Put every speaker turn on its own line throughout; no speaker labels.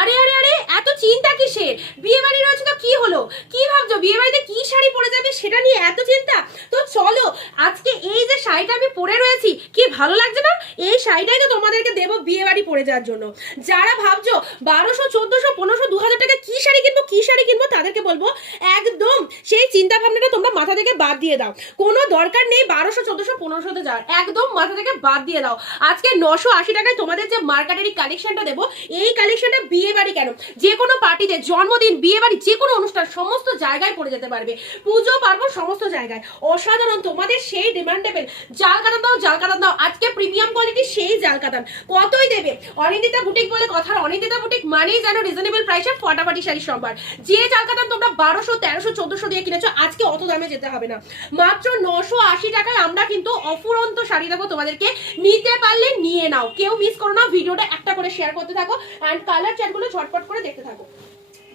আরে আরে আরে, এত চিন্তা কিসের? বিয়ে বাড়ি রয়েছে তো কি হলো? কি ভাবছ? বিয়ে বাড়িতে কি শাড়ি পরে যাবে সেটা নিয়ে এত চিন্তা? তো চলো, আজকে এই যে শাড়িটা আমি পরে রয়েছি, কি ভালো লাগছে না? এই শাড়িটাই তো তোমাদেরকে দেবো বিয়ে বাড়ি পরে যাওয়ার জন্য। যারা ভাবছ বারোশো, চোদ্দশো, পনেরোশো দু হাজার টাকা কি শাড়ি কিনবো, কি শাড়ি কিনবো, তাদেরকে বলব, একদম সেই চিন্তা ভাবনাটা তোমরা মাথা থেকে বাদ দিয়ে দাও। কোনো দরকার নেই বারোশো, চোদ্দশো, পনেরোশোতে যাওয়ার। একদম মাথা থেকে বাদ দিয়ে দাও। আজকে নশো আশি টাকায় তোমাদের যে মার্কেটের কালেকশনটা দেবো, এই কালেকশনটা বিয়ে বাড়ি কেন? যে কোনো পার্টিতে জন্মদিন বিয়ে বাড়ি যে কোনো অনুষ্ঠান, সমস্ত জায়গায় পড়ে যেতে পারবে। পুজো পার্বণ সমস্ত জায়গায়। অসাধারণ, তোমাদের সেই ডিমান্ডেবল জাল কাটান দাও জাল কাটান দাও। আজকে প্রিমিয়াম কোয়ালিটি সেই জাল কাটান কতই দেবে? অনিন্দিতা বুটিক বলে কথা অনিন্দিতা বুটিক মানেই যেন রিজনেবল প্রাইসে ফটাফাটি শাড়ি সম্ভার। যে জাল কাটান তোমরা বারোশো, তেরোশো, চোদ্দশো দিয়ে কিনেছো, আজকে অত দামে যেতে হবে না। মাত্র নশো আশি টাকায় আমরা কিন্তু অফুরন্ত শাড়ি দেবো তোমাদেরকে। নিতে পারলে নিয়ে নাও। কেউ মিস করো না, ভিডিওটা একটা করে শেয়ার করতে থাকো অ্যান্ড কালার চ্যাটগুলো ঝটপট করে দেখতে থাকো।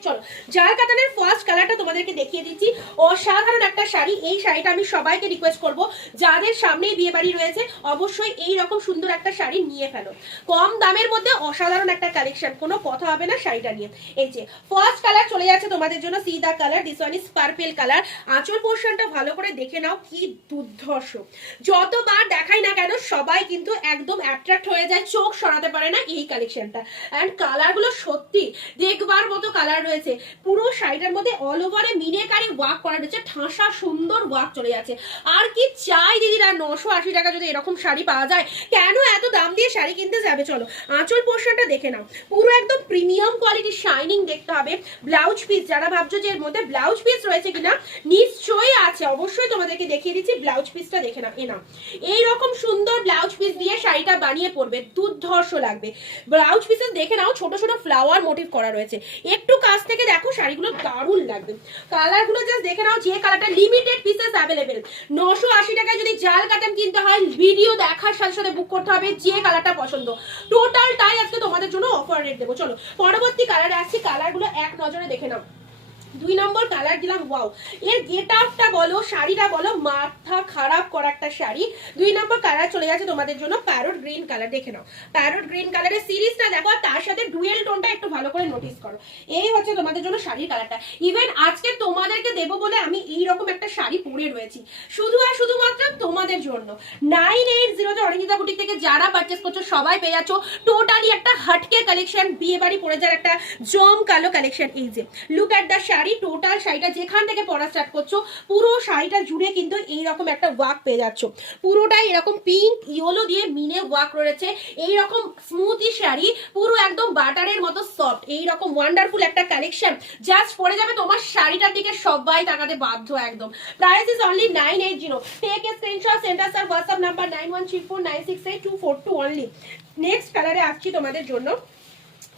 চলো জাল কাতানের ফার্স্ট কালারটা তোমাদেরকে দেখিয়ে দিচ্ছি। অসাধারণ একটা শাড়ি। এই শাড়িটা আমি সবাইকে রিকোয়েস্ট করব, যাদের সামনেই বিয়ে বাড়ি রয়েছে, অবশ্যই এই রকম সুন্দর একটা শাড়ি নিয়ে ফেলো। কম দামের মধ্যে অসাধারণ একটা কালেকশন কোনো কথা হবে না শাড়িটা নিয়ে। এই যে ফার্স্ট কালার চলে যাচ্ছে তোমাদের জন্য সিদা colour this one is purple colour আঁচল পোর্শনটা ভালো করে দেখে নাও, কি দুর্ধর্ষ। যতবার দেখাই না কেন, সবাই কিন্তু একদম অ্যাট্রাক্ট হয়ে যায়, চোখ সরাতে পারে না এই কালেকশনটা অ্যান্ড কালারগুলো সত্যি, দেখবার মতো কালার রয়েছে। পুরো শাড়িটার মধ্যে অল ওভারে মিনেকারি ওয়ার্ক করা রয়েছে। ঠাসা, সুন্দর ওয়ার্ক চলে যাচ্ছে। আর কি চাই দিদিরা, নশো আশি টাকা যদি এরকম শাড়ি পাওয়া যায়, কেন এত দাম দিয়ে শাড়ি কিনতে যাবে? চলো, আঁচল পোর্শনটা দেখে নাও। পুরো একদম প্রিমিয়াম কোয়ালিটির শাইনিং দেখতে হবে। ব্লাউজ পিস যারা ভাবছ যে এর মধ্যে ব্লাউজ পিস রয়েছে কিনা, নিশ্চয়ই আছে। অবশ্যই তোমাদেরকে দেখিয়ে দিচ্ছি ব্লাউজ পিসটা দেখে নাও, এ নাও। এই সুন্দর ব্লাউজ পিস দিয়ে শাড়িটা বানিয়ে পরবে, দুর্ধর্ষ লাগবে। ব্লাউজ পিসেস দেখে নাও, ছোট ছোট ফ্লাওয়ার মোটিভ করা রয়েছে। একটু কাছ থেকে দেখো শাড়িগুলো দারুণ লাগবে। কালারগুলো জাস্ট দেখে নাও যে কালারটা লিমিটেড পিসেস অ্যাভেলেবেল নশো আশি টাকায় যদি জাল কাটাম কিনতে হয় ভিডিও দেখার সাথে সাথে বুক করতে হবে যে কালারটা পছন্দ। টোটাল তাই আজকে তোমাদের জন্য অফার রেট দেবো। চলো, পরবর্তী কালারে আসছি কালারগুলো এক নজরে দেখে নাও। দুই নম্বর কালার দিলাম ওয়াও এর গেট আপটা বলো, শাড়িটা বলো, মাথা খারাপ করা একটা শাড়ি। দুই নম্বর কালার চলে যাচ্ছে তোমাদের জন্য প্যারোট গ্রিন কালার দেখে নাও। প্যারোট গ্রিন কালারের সিরিজটা দেখো আর তার সাথে ডুয়েল টোনটা একটু ভালো করে নোটিস করো। এই হচ্ছে তোমাদের জন্য শাড়ির কালারটা ইভেন আজকে তোমাদেরকে দেবো বলে আমি এই রকম একটা শাড়ি পরে রয়েছি। শুধু আর শুধুমাত্র তোমাদের জন্য। নাইন এইট জিরোতে অরিজিতা বুটিক থেকে যারা পারচেস করছ, সবাই পেয়ে যাচ্ছ টোটালি একটা হাটকে কালেকশন বিয়ে বাড়ি পরে যাওয়ার একটা জম কালো কালেকশন এই যে look at the sari total শাড়িটা যেখান থেকে পরা স্টার্ট করছ, পুরো শাড়িটা জুড়ে কিন্তু এইরকম একটা ওয়ার্ক পেয়ে যাচ্ছ। পুরোটাই এরকম পিঙ্ক ইয়েলো দিয়ে মিনে ওয়ার্ক রয়েছে। এইরকম স্মুথি শাড়ি, পুরো একদম বাটারের মতো সফট এইরকম ওয়ান্ডারফুল একটা কালেকশন জাস্ট পরে যাবে তোমার শাড়িটার দিকে সবাই তাকাতে বাধ্য একদম। Price is only nine eight zero take a screenshot send us R WhatsApp number nine one three four nine six eight two four two only next কালারে আসছি তোমাদের জন্য।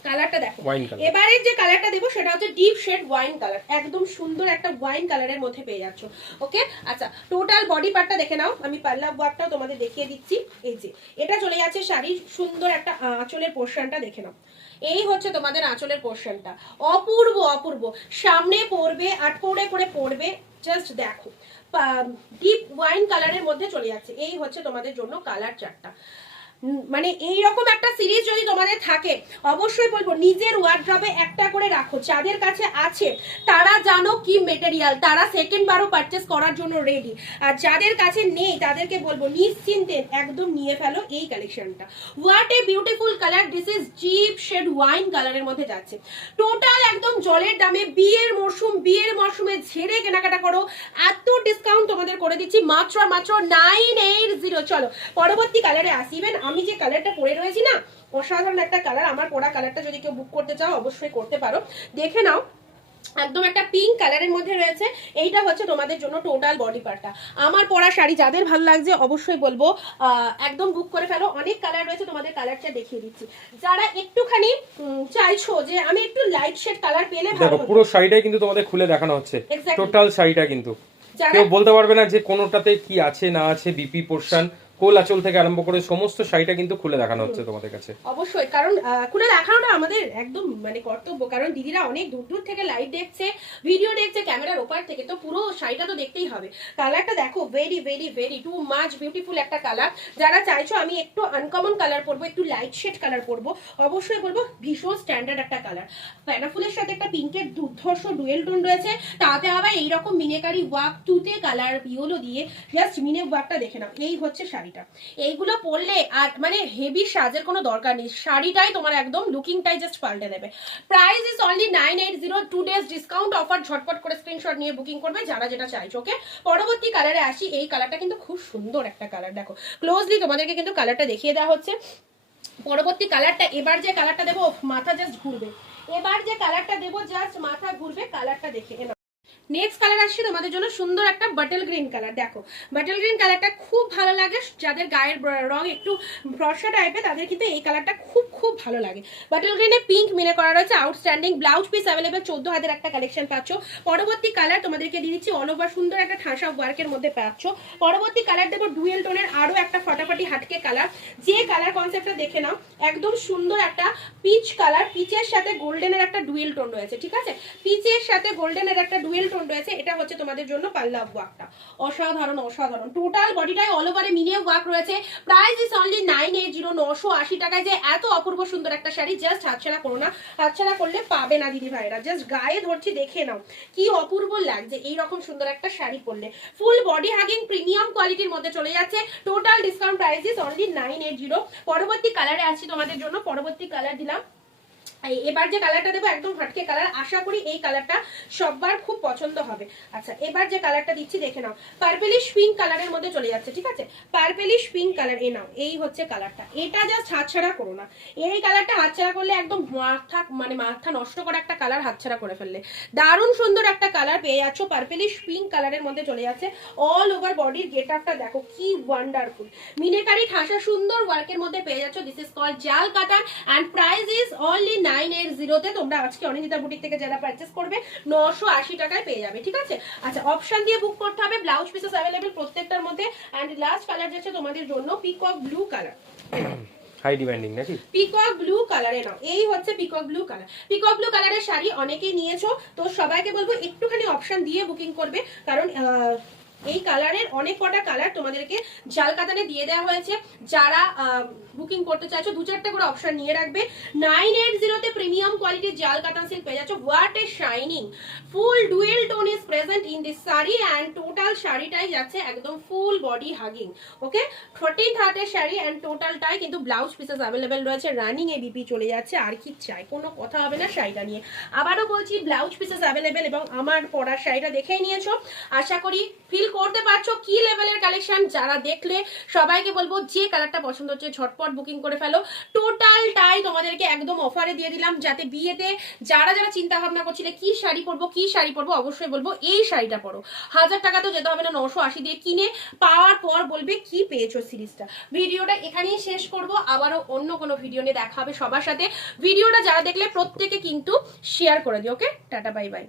কালারটা দেখো. এবারে যে কালারটা দেবো সেটা হচ্ছে ডিপ শেড ওয়াইন কালার একদম সুন্দর একটা ওয়াইন কালারের মধ্যে পেয়ে যাচ্ছ। ওকে আচ্ছা টোটাল বডি পার্টটা দেখে নাও। আমি পাল্লা ওয়ার্কটাও তোমাদের দেখিয়ে দিচ্ছি। এই যে এটা চলে যাচ্ছে শাড়ির সুন্দর একটা আঁচলের পোর্শনটা দেখে নাও। এই হচ্ছে তোমাদের আঁচলের পোর্শনটা অপূর্ব অপূর্ব। সামনে পড়বে আটপৌড়ে করে পড়বে জাস্ট দেখো। ডিপ ওয়াইন কালারের মধ্যে চলে যাচ্ছে। এই হচ্ছে তোমাদের জন্য কালার চারটা মানে এই রকম একটা সিরিজ যদি তোমাদের থাকে, অবশ্যই বলব, নিজের ওয়ার্ড্রবে একটা করে রাখো। যাদের কাছে আছে, তারা জানো কি মেটেরিয়াল তারা সেকেন্ড বারও পারচেস করার জন্য রেডি আর যাদের কাছে নেই, তাদেরকে বলব, নিশ্চিন্তে একদম নিয়ে ফেলো এই কালেকশনটা what a beautiful colour this is zip shade wine কালারের মধ্যে যাচ্ছে। টোটাল একদম জলের দামে বিয়ের মরশুম, বিয়ের মরশুমে ঝেড়ে কেনাকাটা করো। এত ডিসকাউন্ট তোমাদের করে দিচ্ছি, মাত্র মাত্র নাইন এইট চলো পরবর্তী কালারে আসি। ইভেন আমি যে কালারটা পরে রয়েছি না অসাধারণ একটা কালার আমার পরা কালারটা যদি কেউ বুক করতে চাও অবশ্যই করতে পারো। দেখে নাও একদম একটা পিঙ্ক কালারের মধ্যে রয়েছে। এইটা হচ্ছে তোমাদের জন্য টোটাল বডি পার্টটা আমার পরা শাড়ি যাদের ভালো লাগছে অবশ্যই বলব আহ, একদম বুক করে ফেলো। অনেক কালার রয়েছে তোমাদের কালারটা দেখিয়ে দিচ্ছি। যারা একটুখানি চাইছো যে আমি একটু লাইট শেড কালার পেলে ভালো।
পুরো শাড়িটাই কিন্তু তোমাদের খুলে দেখানো হচ্ছে. টোটাল শাড়িটা কিন্তু। কেউ বলতে পারবে না যে কোনোটাতে কি আছে না আছে বিপি পোর্শন কোল আঁচল থেকে আরম্ভ করে সমস্ত শাড়িটা কিন্তু খুলে দেখানো হচ্ছে তোমাদের কাছে।
অবশ্যই কারণ খুলে দেখানোটা আমাদের একদম মানে কর্তব্য। কারণ দিদিরা অনেক দূর দূর থেকে লাইভ দেখছে ভিডিও দেখছে ক্যামেরার ওপার থেকে তো পুরো শাড়িটা তো দেখতেই হবে। কালারটা দেখো very very very too much beautiful একটা কালার যারা চাইছো আমি একটু আনকমন কালার পরবো একটু লাইট শেড কালার পরবো অবশ্যই বলব ভীষণ স্ট্যান্ডার্ড একটা কালার প্যানাফুলের সাথে একটা পিঙ্কের দুর্ধর্ষ ডুয়েল টোন রয়েছে তাতে আবার এইরকম মিনেকারি ওয়াক তুতে কালার পিওলো দিয়ে জাস্ট মিনে ওয়াকটা দেখে নাও। এই হচ্ছে শাড়িটা। এইগুলো পরলে আর মানে হেভি সাজের কোনো দরকার নেই। শাড়িটাই তোমার একদম লুকিংটাই জাস্ট পাল্টে দেবে। Price is only nine eight zero two days discount offer ঝটপট করে স্ক্রিনশট নিয়ে বুকিং করবে যারা যেটা চাইছো ওকে পরবর্তী কালারে আসি, এই কালারটা কিন্তু খুব সুন্দর একটা কালার দেখো। ক্লোজলি তোমাদেরকে কিন্তু কালারটা দেখিয়ে দেওয়া হচ্ছে। পরবর্তী কালারটা এবার যে কালারটা দেবো মাথা জাস্ট ঘুরবে। এবার যে কালারটা দেবো জাস্ট মাথা ঘুরবে কালারটা দেখে নেক্সট কালার আসছে তোমাদের জন্য সুন্দর একটা বাটল গ্রিন কালার দেখো। বাটল গ্রিন কালারটা খুব ভালো লাগে। যাদের গায়ের রং একটু ফর্সা টাইপের তাদের কিন্তু এই কালারটা খুব খুব ভালো লাগে। বাটল গ্রিনে পিঙ্ক মিনে করা রয়েছে আউটস্ট্যান্ডিং ব্লাউজ পিস অ্যাভেলেবেল চোদ্দ হাজার একটা কালেকশন পাচ্ছ। পরবর্তী কালার তোমাদেরকে দিয়ে দিচ্ছি ওভার সুন্দর একটা ঠাসা ওয়ার্কের মধ্যে পাচ্ছ। পরবর্তী কালার দেবো ডুয়েল টোনের আরও একটা ফাটাফাটি হাটকে কালার যে কালার কনসেপ্টটা দেখে নাও, একদম সুন্দর একটা পিচ কালার পিচের সাথে গোল্ডেনের একটা ডুয়েল টোন রয়েছে, ঠিক আছে? পিচের সাথে গোল্ডেনের একটা ডুয়েল টোন রয়েছে, এটা হচ্ছে তোমাদের জন্য পাল্লা ওয়ার্কটা অসাধারণ অসাধারণ। টোটাল বডিটাই অল ওভারে মিনিয়ে ওয়ার্ক রয়েছে। Price is only nine eight zero নশো আশি টাকায় যে এত অপূর্ব সুন্দর একটা শাড়ি জাস্ট হাতছাড়া করো না। হাতছাড়া করলে পাবে না দিদি ভাইরা জাস্ট গায়ে ধরছি, দেখে নাও। কি অপূর্ব লাগছে এইরকম সুন্দর একটা শাড়ি পরলে। ফুল বডি হাগিং প্রিমিয়াম কোয়ালিটির মধ্যে চলে যাচ্ছে। Total discount price is only nine eight zero পরবর্তী কালারে আসছি তোমাদের জন্য। পরবর্তী কালার দিলাম। এবার যে কালারটা দেবো একদম হাটকে কালার আশা করি এই কালারটা সবার খুব পছন্দ হবে। আচ্ছা এবার যে কালারটা দিচ্ছি, দেখে নাও। পার্পেলিশ পিঙ্ক কালারের মধ্যে চলে যাচ্ছে, ঠিক আছে? পার্পেলিশ পিঙ্ক কালার এ নাও, এই হচ্ছে কালারটা এটা জাস্ট হাতছাড়া করো না। এই কালারটা হাতছাড়া করলে একদম মাথা মানে মাথা নষ্ট করা একটা কালার হাতছাড়া করে ফেললে। দারুণ সুন্দর একটা কালার পেয়ে যাচ্ছ পার্পেলিশ পিঙ্ক কালারের মধ্যে চলে যাচ্ছে। অল ওভার বডির গেট আপটা দেখো, কি ওয়ান্ডারফুল মিনেকারি ঠাসা সুন্দর ওয়ার্কের মধ্যে পেয়ে যাচ্ছ দিস ইজ কল জাল কাটান and price is only nine eight জিরোতে তোমরা আজকে অনিন্দিতা বুটিক থেকে যারা পারচেস করবে নশো আশি টাকায় পেয়ে যাবে ঠিক আছে? আচ্ছা অপশন দিয়ে বুক করতে হবে ব্লাউজ পিসেস অ্যাভেলেবেল প্রত্যেকটার মধ্যে অ্যান্ড লাস্ট কালার যাচ্ছে তোমাদের জন্য peacock blue colour
high demanding নাকি?
পিকক ব্লু কালারে নাও এই হচ্ছে peacock blue colour peacock blue কালারের শাড়ি অনেকেই নিয়েছো তো সবাইকে বলব একটুখানি অপশন দিয়ে বুকিং করবে কারণ এই কালারের অনেক কটা কালার তোমাদেরকে জাল কাতানে দিয়ে দেওয়া হয়েছে। যারা বুকিং করতে চাইছো, দু চারটে করে অপশন নিয়ে রাখবে। নাইন এইট জিরোতে প্রিমিয়াম কোয়ালিটির জাল কাতান সিল্ক পেয়ে যাচ্ছ। What a shining full dual tone is present in this sari and total শাড়িটাই যাচ্ছে একদম full body hugging okay thirteen হার্টের শাড়ি অ্যান্ড টোটালটাই কিন্তু ব্লাউজ পিসেস অ্যাভেলেবেল রয়েছে। রানিং এ বিপি চলে যাচ্ছে। আর কি চাই? কোনো কথা হবে না শাড়িটা নিয়ে। আবারও বলছি ব্লাউজ পিসেস অ্যাভেলেবেল এবং আমার পরার শাড়িটা দেখেই নিয়েছো। আশা করি ফিল করতে পারছ? কি লেভেলের কালেকশন যারা দেখলে সবাইকে বলব, যে কালারটা পছন্দ হচ্ছে, ঝটপট বুকিং করে ফেলো। টোটালটাই তোমাদেরকে একদম অফারে দিয়ে দিলাম, যাতে বিয়েতে যারা যারা চিন্তা ভাবনা করছিলে, কি শাড়ি পরবো, কি শাড়ি পরবো, অবশ্যই বলব, এই শাড়িটা পরো। হাজার টাকা তো যেতে হবে না, নশো আশি দিয়ে কিনে পাওয়ার পর বলবে কি পেয়েছ সিরিজটা। ভিডিওটা এখানেই শেষ করব, আবারও অন্য কোনো ভিডিও নিয়ে দেখা হবে সবার সাথে। ভিডিওটা যারা দেখলে, প্রত্যেকে কিন্তু শেয়ার করে দিও ওকে টাটা বাই বাই